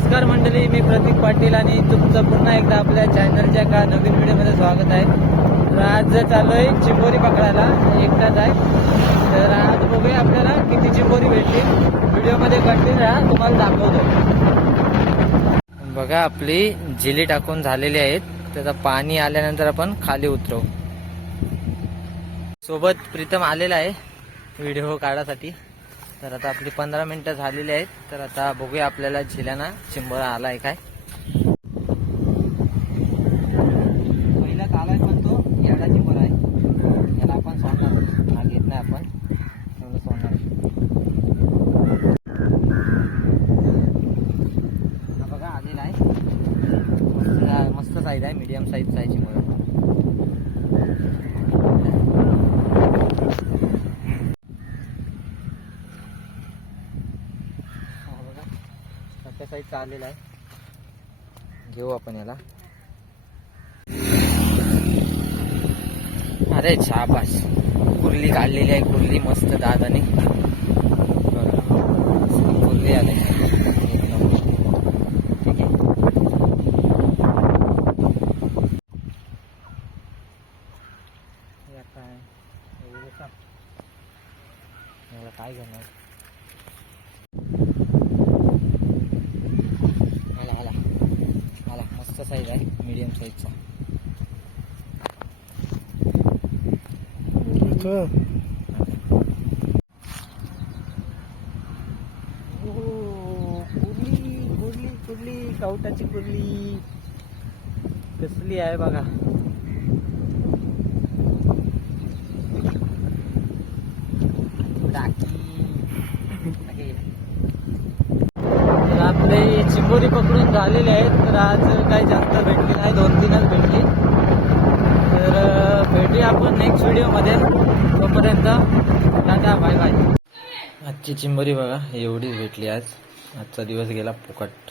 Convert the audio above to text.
नमस्कार मंडळी मी प्रतीक पाटील आणि तुमचं पुन्हा एकदा आपल्या चॅनलच्या एका नवीन व्हिडिओमध्ये स्वागत आहे. तर आज चालू आहे चिंबोरी पकडायला. एकटाच आहे. तर आज बघूया आपल्याला किती चिंबोरी भेटतील. व्हिडिओमध्ये कंटिन्यू राहा तुम्हाला दाखवतो. बघा आपली झिली टाकून झालेली आहेत. त्याचा पाणी आल्यानंतर आपण खाली उतरवू. सोबत प्रीतम आलेला आहे. व्हिडिओ काढासाठी. तर आता आपली पंधरा मिनटं झालेली आहेत. तर आता बघूया आपल्याला झिल्याना चेंबर आला आहे काय. पहिला आलाय पण तो एवढा चिंबर आहे. याला आपण सोडणार हा घेत नाही आपण. एवढं सोडणार हा बघा आलेला आहे. मस्त मस्त साईज आहे मीडियम साईजचा आहे चिंबर हा बघा सत्या साईजचा आलेला आहे. घेऊ आपण याला. अरे छापास कुर्ली काढलेली आहे कुर्ली मस्त दादाने. कुर्ली आले. ठीक आहे. काय? काय घेणार आला आला आला मस्त साईज आहे मीडियम साईजचा कुर्ली कावटाची कुर्ली. कसली आहे बघा. आपले पकडून झालेले आहेत तर आज काही जास्त भेटली नाही दोन तीनच भेटली. तर भेटूया आपण नेक्स्ट व्हिडिओमध्ये तोपर्यंत टाटा बाय बाय आजची चिंबरी बघा एवढीच भेटली आज. आजचा दिवस गेला फुकट.